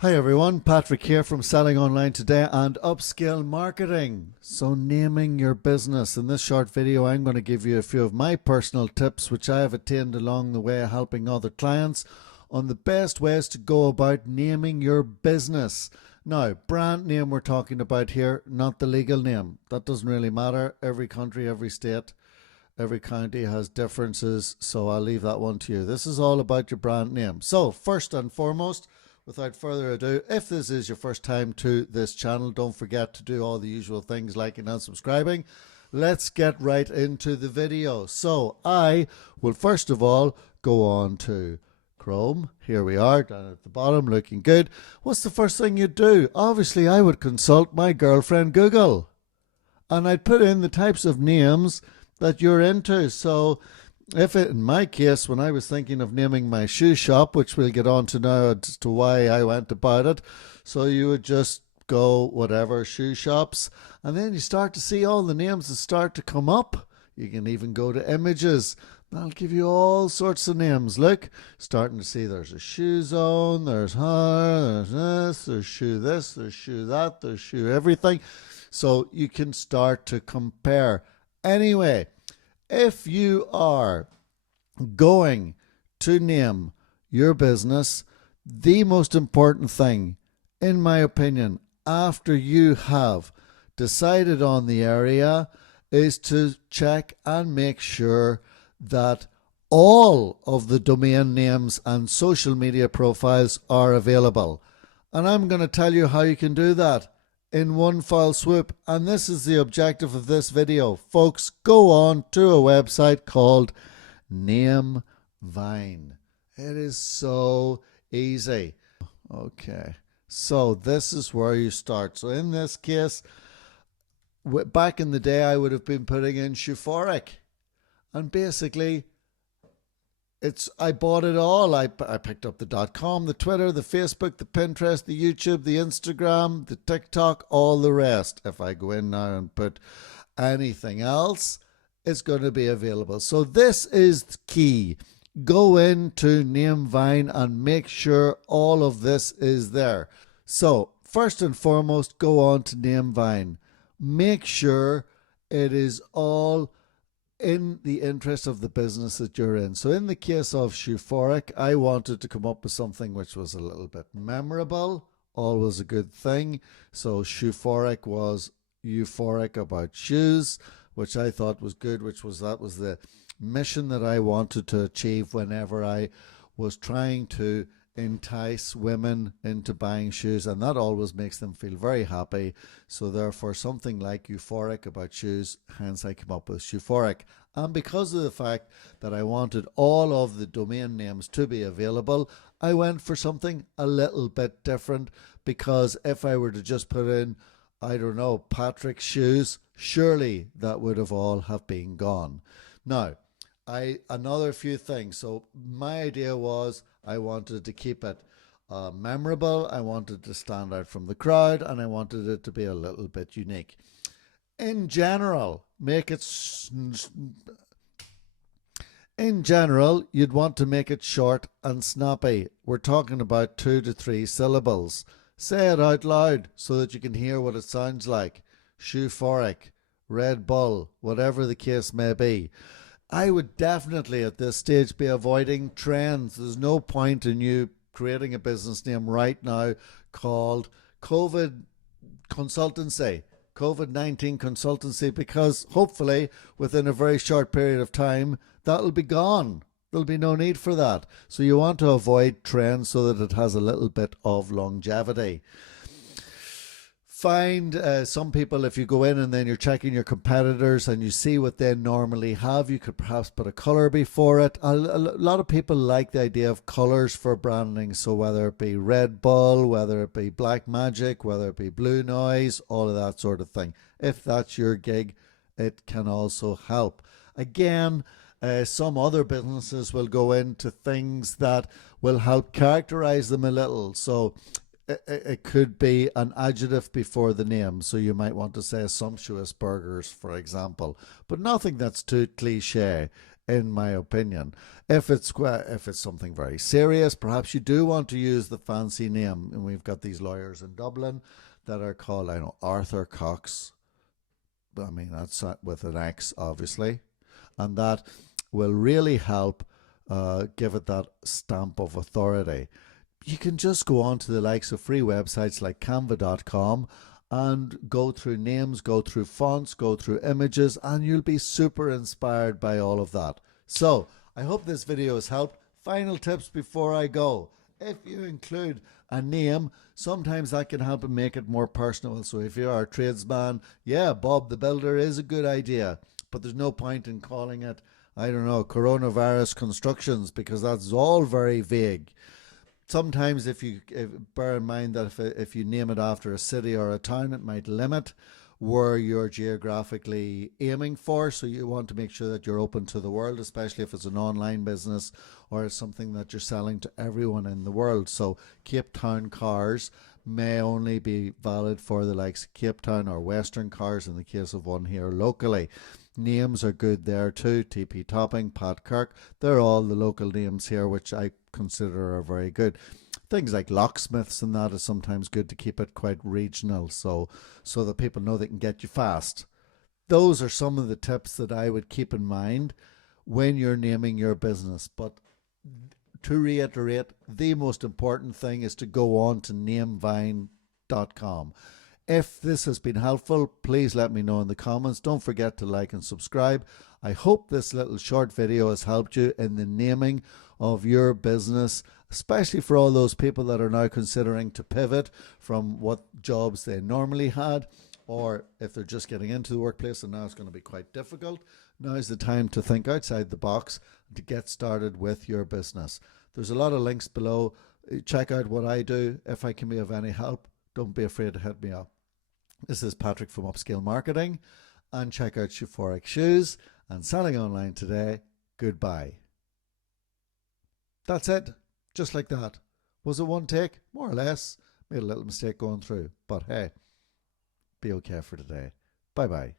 Hi everyone, Patrick here from Selling Online Today and Upscale Marketing. So naming your business. In this short video I'm going to give you a few of my personal tips which I have attained along the way helping other clients on the best ways to go about naming your business. Now, brand name we're talking about here, not the legal name. That doesn't really matter. Every country, every state, every county has differences, so I'll leave that one to you. This is all about your brand name. So first and foremost, without further ado, if this is your first time to this channel, don't forget to do all the usual things, liking and subscribing. Let's get right into the video. So I will first of all go on to Chrome. Here we are down at the bottom, looking good. What's the first thing you do? Obviously I would consult my girlfriend Google and I'd put in the types of names that you're into. So in my case, when I was thinking of naming my shoe shop, which we'll get on to now as to why I went about it, so you would just go whatever shoe shops, and then you start to see all the names that start to come up. You can even go to images. That'll give you all sorts of names. Look, starting to see there's a shoe zone, there's her, there's this, there's shoe that, there's shoe everything. So you can start to compare. Anyway, if you are going to name your business, the most important thing, in my opinion, after you have decided on the area, is to check and make sure that all of the domain names and social media profiles are available. And I'm going to tell you how you can do that in one fell swoop, and this is the objective of this video. Folks, go on to a website called Namevine. It is so easy. Okay, so this is where you start. So in this case, back in the day I would have been putting in Shoephoric, and basically I bought it all. I picked up the .com, the Twitter, the Facebook, the Pinterest, the YouTube, the Instagram, the TikTok, all the rest. If I go in now and put anything else, it's going to be available. So this is key. Go into Namevine and make sure all of this is there. So first and foremost, go on to Namevine. Make sure it is all in the interest of the business that you're in. So in the case of Shoephoric, I wanted to come up with something which was a little bit memorable, always a good thing. So Shoephoric was euphoric about shoes, which I thought was good, that was the mission that I wanted to achieve whenever I was trying to entice women into buying shoes, and that always makes them feel very happy. So therefore something like euphoric about shoes, hence I came up with Shoephoric. And because of the fact that I wanted all of the domain names to be available, I went for something a little bit different, because if I were to just put in, I don't know, Patrick Shoes, surely that would have all have been gone. Now, another few things. So my idea was I wanted to keep it memorable, I wanted to stand out from the crowd, and I wanted it to be a little bit unique. In general, you'd want to make it short and snappy. We're talking about 2 to 3 syllables. Say it out loud so that you can hear what it sounds like. Shoephoric, Red Bull, whatever the case may be. I would definitely at this stage be avoiding trends. There's no point in you creating a business name right now called COVID Consultancy, COVID-19 Consultancy, because hopefully within a very short period of time that'll be gone. There'll be no need for that. So you want to avoid trends so that it has a little bit of longevity. Find some people, if you go in and then you're checking your competitors and you see what they normally have, you could perhaps put a color before it. A lot of people like the idea of colors for branding. So whether it be Red Bull, whether it be Black Magic, whether it be Blue Noise, all of that sort of thing. If that's your gig, it can also help. Again, some other businesses will go into things that will help characterize them a little. So it could be an adjective before the name. So you might want to say sumptuous burgers, for example, but nothing that's too cliche. in my opinion. If it's something very serious, perhaps you do want to use the fancy name. And we've got these lawyers in Dublin that are called, I know, Arthur Cox. I mean, that's with an X, obviously. And that will really help give it that stamp of authority. You can just go on to the likes of free websites like canva.com and go through names, go through fonts, go through images, and you'll be super inspired by all of that. So I hope this video has helped. Final tips before I go. If you include a name, sometimes that can help and make it more personal. So if you are a tradesman, yeah, Bob the Builder is a good idea, but there's no point in calling it, I don't know, Coronavirus Constructions, because that's all very vague. Sometimes if bear in mind that if you name it after a city or a town, it might limit where you're geographically aiming for. So you want to make sure that you're open to the world, especially if it's an online business or it's something that you're selling to everyone in the world. So Cape Town cars may only be valid for the likes of Cape Town or Western cars in the case of one here locally. Names are good there too. TP Topping, Pat Kirk, they're all the local names here, which I consider are very good. Things like locksmiths and that is sometimes good to keep it quite regional, so that people know they can get you fast. Those are some of the tips that I would keep in mind when you're naming your business. But to reiterate, the most important thing is to go on to namevine.com. If this has been helpful, please let me know in the comments. Don't forget to like and subscribe. I hope this little short video has helped you in the naming of your business, especially for all those people that are now considering to pivot from what jobs they normally had, or if they're just getting into the workplace and now it's going to be quite difficult. Now is the time to think outside the box and to get started with your business. There's a lot of links below. Check out what I do. If I can be of any help, don't be afraid to hit me up. This is Patrick from Upscale Marketing, and check out Euphoric Shoes and Selling Online Today. Goodbye. That's it. Just like that. Was it one take? More or less. Made a little mistake going through, but hey, be okay for today. Bye bye.